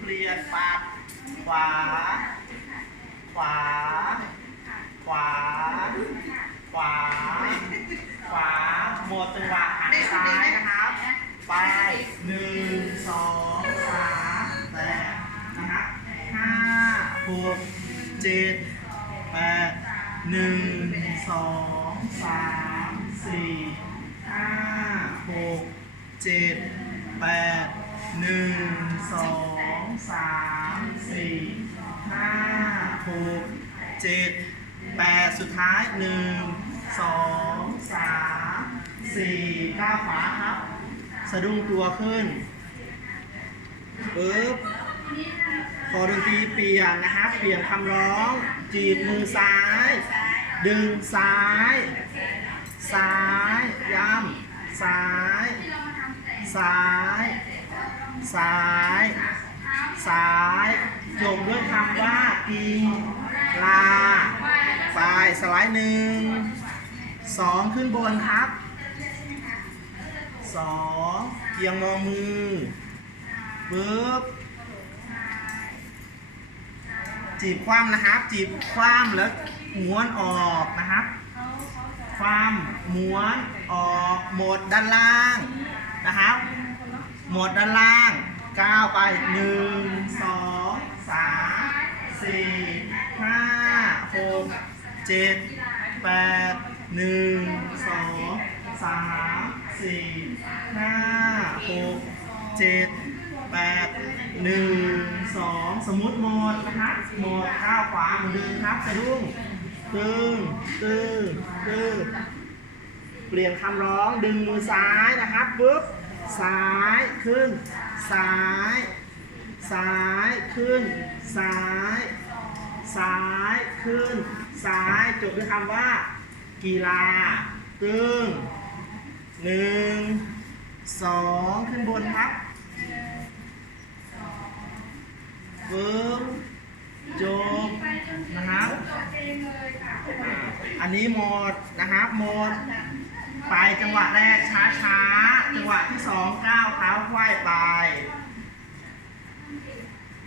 เปลี่ยนปัดขวา ขวา ขวา ขวา ขวา หมดจังหวะหันซ้ายนะครับ ไปหนึ่งสองสามแปดนะครับห้าหกเจ็ดแปดหนึ่งสองสามสี่ห้าหกเจ็ดแปดหนึ่งสอง สามสี่ห้าหกเจ็ดแปดสุดท้ายหนึ่งสองสามสี่ก้าวขวาครับ สะดุ้งตัวขึ้นปึ๊บพอดนตรีเปลี่ยนนะครับเปลี่ยนคำร้อง จีบมือซ้าย ดึงซ้าย ซ้ายย้ำซ้าย ซ้าย ซ้าย ซ้ายจบด้วยคำว่ากีลาไปสไลด์หนึ่งสองขึ้นบนครับสองเอียงมองมือปึ๊บจีบคว่ำนะครับ จีบคว่ำแล้วม้วนออกนะครับคว่ำม้วนออกหมดด้านล่างนะครับหมดด้านล่าง ก้าวไปหนึ่งสองสามสี่ห้าหกเจ็ดแปดหนึ่งสองสามสี่ห้าหกเจ็ดแปดหนึ่งสองสมมุติหมดนะครับหมดก้าวขวาเหมือนเดิมครับสะดุ้งตึงตึงตึงเปลี่ยนคำร้องดึงมือซ้ายนะครับปุ๊บซ้ายขึ้น ซ้าย ซ้ายขึ้น ซ้าย ซ้ายขึ้น ซ้ายจบด้วยคำว่า กีฬาตึงหนึ่งสองขึ้นบนครับปึ๊บจบนะครับอันนี้หมดนะครับหมด ไปจังหวะแรกช้าช้าจังหวะที่สองก้าวเท้าไขว้ไป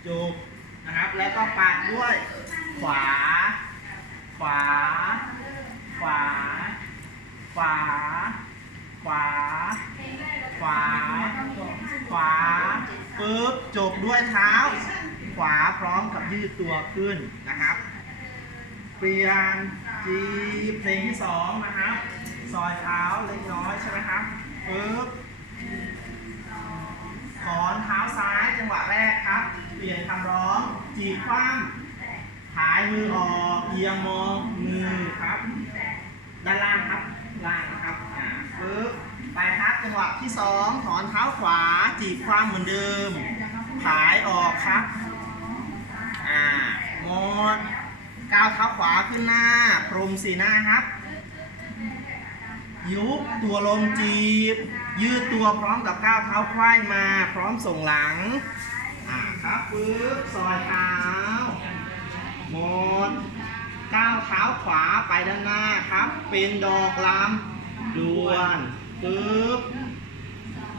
จุกนะครับ แล้วก็ปัดด้วย ขวา ขวา ขวา ขวา ขวา ขวา ขวาปึ๊บจบด้วยเท้า ขวาพร้อมกับยืดตัวขึ้นนะครับ เปลี่ยนจีเพลงที่สองนะครับ ซอยเท้าเล็กน้อยใช่ไหมครับปึ๊บถอนเท้าซ้ายจังหวะแรกครับ เปลี่ยนคำร้อง จีบคว่ำหายมือออกเอียงมองมือครับ ด้านล่างครับ ล่างนะครับ อ่าปึ๊บไปครับจังหวะที่สองถอนเท้าขวา จีบคว่ำเหมือนเดิม หายออกครับ อ่าหมดก้าวเท้าขวาขึ้นหน้า พรมสีหน้าครับ ยุบตัวลงจีบ ยืดตัวพร้อมกับก้าวเท้าไขว้มา พร้อมส่งหลัง อ่าครับปึ๊บซอยเท้าหมดก้าวเท้าขวาไปด้านหน้าครับ เป็นดอกลำดวนปึ๊บ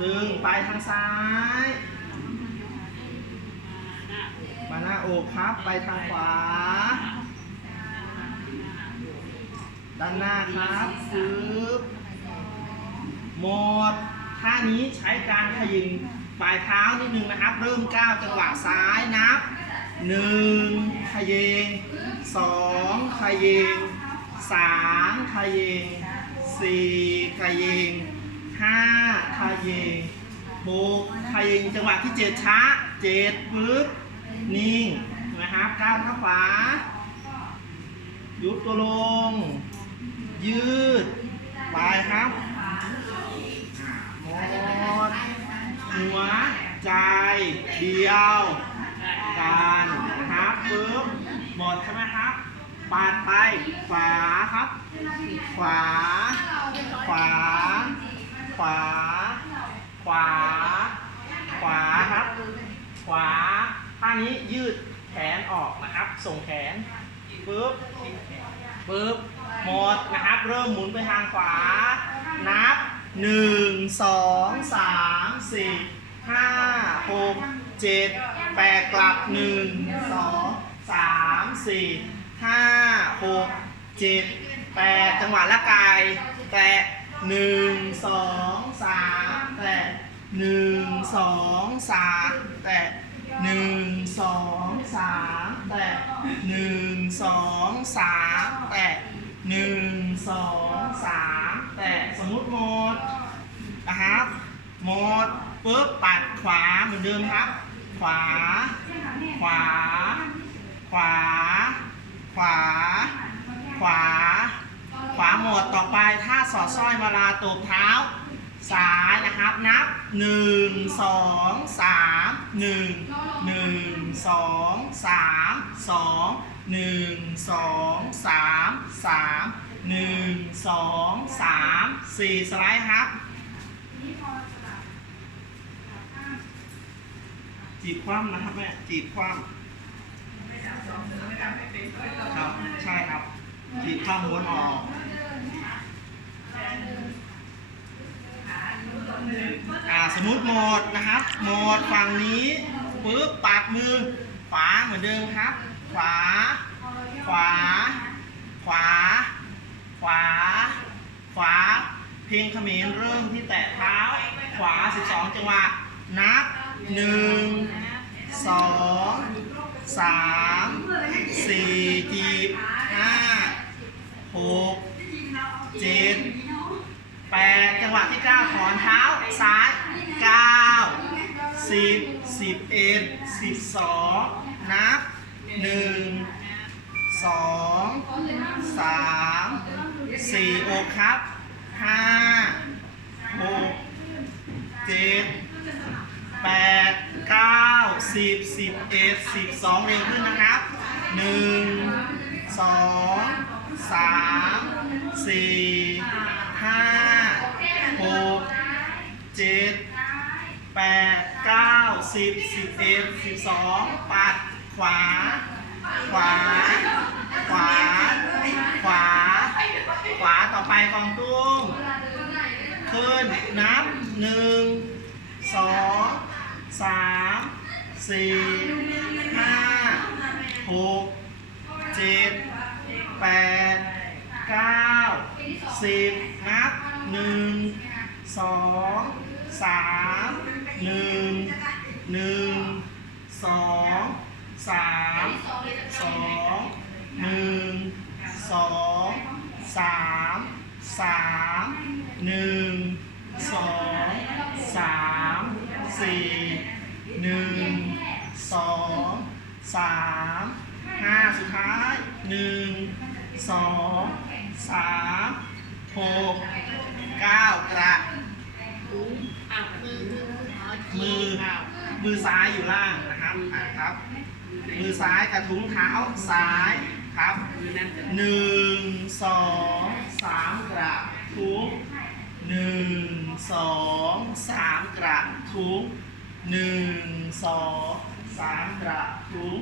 ตึงไปทางซ้ายมาหน้าอกครับไปทางขวา ด้านหน้าครับปึ๊บหมดท่านี้ใช้การขยิงปลายเท้านิดนึงนะครับ เริ่มก้าวจังหวะซ้ายนับหนึ่งขยิงสองขยิงสามขยิงสี่ขยิงห้าขยิงหกขยิงจังหวะที่เจ็ดช้าเจ็ดปึ๊บนิ่งนะครับก้าวเท้าขวายุบตัวลง ยืดไปครับหมดหัวใจเดียวกันนะครับปึ๊บหมดใช่ไหมครับ ปาดไปขวาครับขวาขวาขวาขวา ขวาครับ ขวาท่านี้ยืดแขนออกนะครับ ส่งแขนปึ๊บปึ๊บ หมดนะครับ เริ่มหมุนไปทางขวา นับ 1 2 3 4 5 6 7แปดกลับหนึ่งสองสามสี่ห้าหกเจ็ดแปดจังหวะละกายแตะหนึ่งสองสามแตะหนึ่งสองสามแตะหนึ่งสองสามแตะหนึ่งสองสามแตะ หนึ่งสองสามแตะสมมุติหมดนะครับหมดปุ๊บปัดขวาเหมือนเดิมครับ ขวา ขวา ขวา ขวา ขวา ขวาหมดต่อไปถ้าสอดสร้อยมาลาตบเท้าซ้ายนะครับนับหนึ่งสองสามหนึ่งหนึ่งสองสามสอง หนึ่งสองสามสามหนึ่งสองสามสี่สไลด์ครับจีบคว่ำนะครับแม่จีบคว่ำครับใช่ครับ จีบคว่ำม้วนออกอ่าสมมติหมดนะครับหมดฝั่งนี้ปึ๊บปัดมือขวาเหมือนเดิมครับ ขวา ขวา ขวา ขวา ขวา เพียงเขมรเริ่มที่แตะเท้า ขวา 12 จังหวะ นับ 1 2 3 4ทีห้าหกเจ็ดแปดจังหวะที่เก้าถอนเท้าซ้ายเก้าสิบสิบเอ็ดสิบสองนับ 1สองสามสี่โอครับห้าหกเจ็ดแปดเก้าสิบสิบเอ็ดสิบสองเร็วขึ้นนะครับหนึ่งสองสามสี่ห้าหกเจ็ดแปดเก้าสิบสิบเอ็ดสิบสองปัด ขวา ขวา ขวา ขวา ขวาต่อไปกองตุ้มขึ้นนับหนึ่งสองสามสี่ห้าหกเจ็ดแปดเก้าสิบนับหนึ่งสองสามหนึ่งหนึ่งสอง สามสองหนึ่งสองสามสามหนึ่งสองสามสี่หนึ่งสองสามห้าสุดท้ายหนึ่งสองสามหกเก้ากระมือมือซ้ายอยู่ล่างนะครับอะครับ มือซ้ายกระทุ้งเท้าซ้ายครับหนึ่งสองสามกระทุ้งหนึ่งสองสามกระทุ้งหนึ่งสองสามกระทุ้ง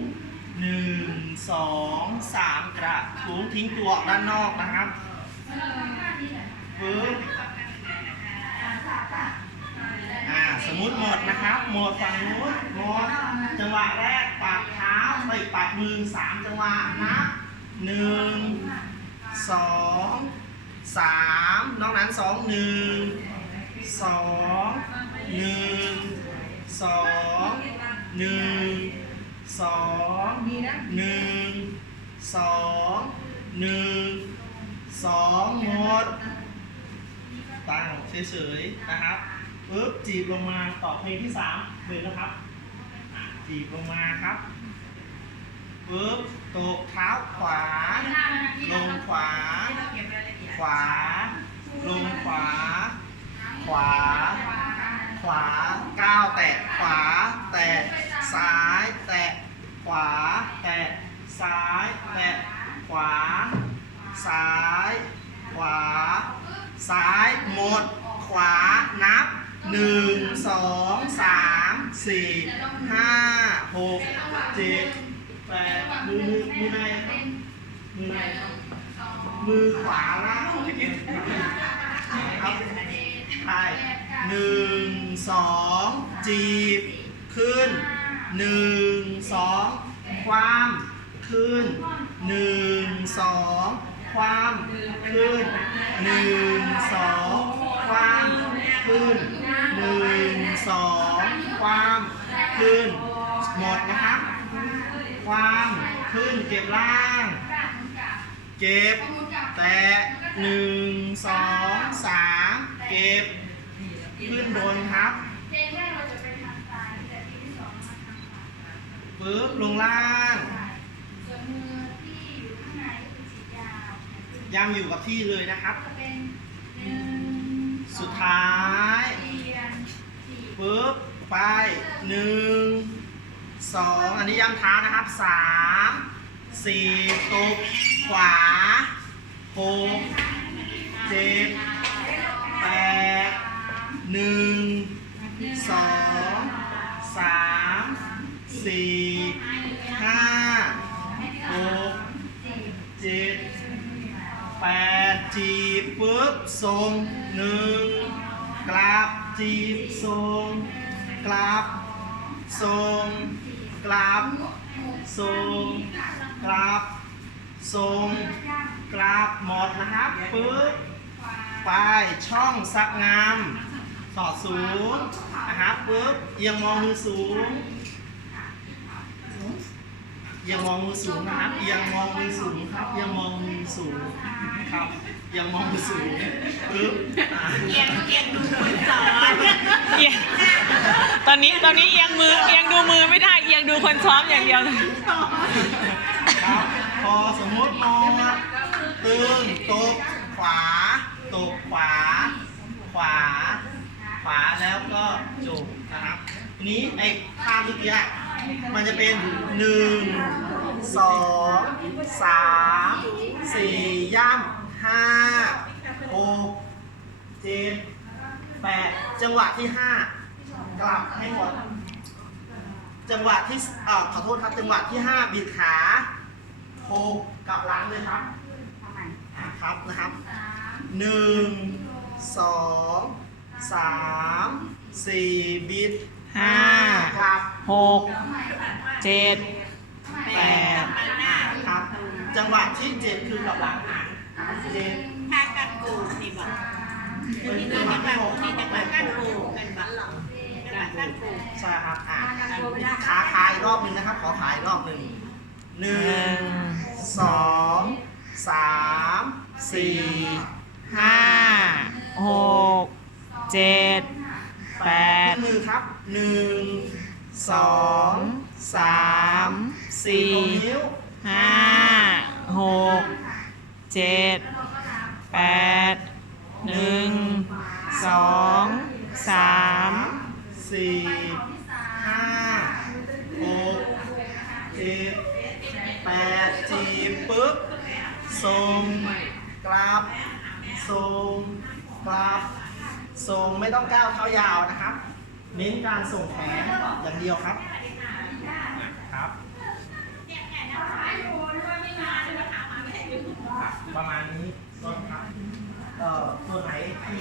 หนึ่งสองสามกระทุ้งทิ้งตัวออกด้านนอกนะครับปึ๊บอ่าสมมุติหมดนะครับ หมดฝั่งนู้นหมดจังหวะแรกปัดเท้าไปปัดมือสามจังหวะนับหนึ่งสองสามนอกนั้นสองหนึ่งสองหนึ่งสองหนึ่งสองหนึ่งสองหนึ่งสองหมดตั้งเฉยๆนะครับปึ๊บจีบลงมาต่อเพลงที่สามเลยนะครับจีบลงมาครับ ปึ๊บตกเท้าขวา ลงขวา ขวา ลงขวา ขวา ขวาก้าวแตะขวา แตะซ้าย แตะขวา แตะซ้าย แตะขวา ซ้าย ขวา ซ้ายหมด ขวานับหนึ่งสองสามสี่ห้าหกเจ็ดแปด มือมือมือในมือในมือขวาล่างครับใช่หนึ่งสองจีบขึ้นหนึ่งสองความขึ้นหนึ่งสองความขึ้นหนึ่งสองความขึ้นหนึ่งสองความขึ้นหมดนะครับ ความขึ้นเก็บล่าง เก็บ แต่หนึ่งสองสามเก็บ ขึ้นบนครับปึ๊บลงล่างย้ำอยู่กับที่เลยนะครับ สุดท้ายปึ๊บไปหนึ่ง สองอันนี้ย้ำเท้านะครับสามสี่ตบขวาหกเจ็ดแปดหนึ่งสองสามสี่ห้าหกเจ็ดแปดจีบปึ๊บทรงหนึ่งกลับจีบทรงกลับทรง กราบทรงกราบทรงกราบหมดนะครับปึ๊บไปช่องซักงามสอดสูงนะครับปึ๊บเอียงมองมือสูง อียงมองมือสูงนะครับเอียงมองมือสูงครับเอียงมองมือสูงครับเอียงมองมือสูงปึ๊บอ่าเอียงตอนนี้ตอนนี้เอียงมือเอียงดูมือไม่ได้เอียงดูคนซ้อมอย่างเดียวเลยครับพอสมมติมองตึงตบขวาตบขวา ขวา ขวาแล้วก็จบนะครับทีนี้ไอ้ภาพเมื่อกี้ มันจะเป็นหนึ่งสองสามสี่ย่ำห้าหกเจ็ดแปดจังหวะที่ห้ากลับให้หมด จังหวะที่เอ่อขอโทษครับจังหวะที่ห้าบิดขาโคกกลับหลังเลยครับอะครับนะครับหนึ่งสองสามสี่บิดห้ากลับ หกเจ็ดแปดอะครับ จังหวะที่เจ็ดคือกลับหลังอะเจ็ดถ้ากันปูนี่บอกเป็นนี่จัจังงหหวะวัที่ดหกนี่จังหวัดกันปูเป็นบัตรหลังจังหวัดกันปูใช่ครับอะขาขายรอบหนึ่งนะครับ ขอขายรอบหนึ่งหนึ่หนึ่งงสองสามสี่ห้าหกเจ็ดแปดมือครับหนึ่ง สองสามสี่ห้าหกเจ็ดแปดหนึ่งสองสามสี่ห้าหกเจ็ดแปดจีปึ๊บทรงกลับทรงกลับทรงไม่ต้องก้าวเท้ายาวนะครับ เน้นการส่งแขนอย่างเดียวครับครับ ประมาณนี้ต้นครับเอ่อตัวไหนที่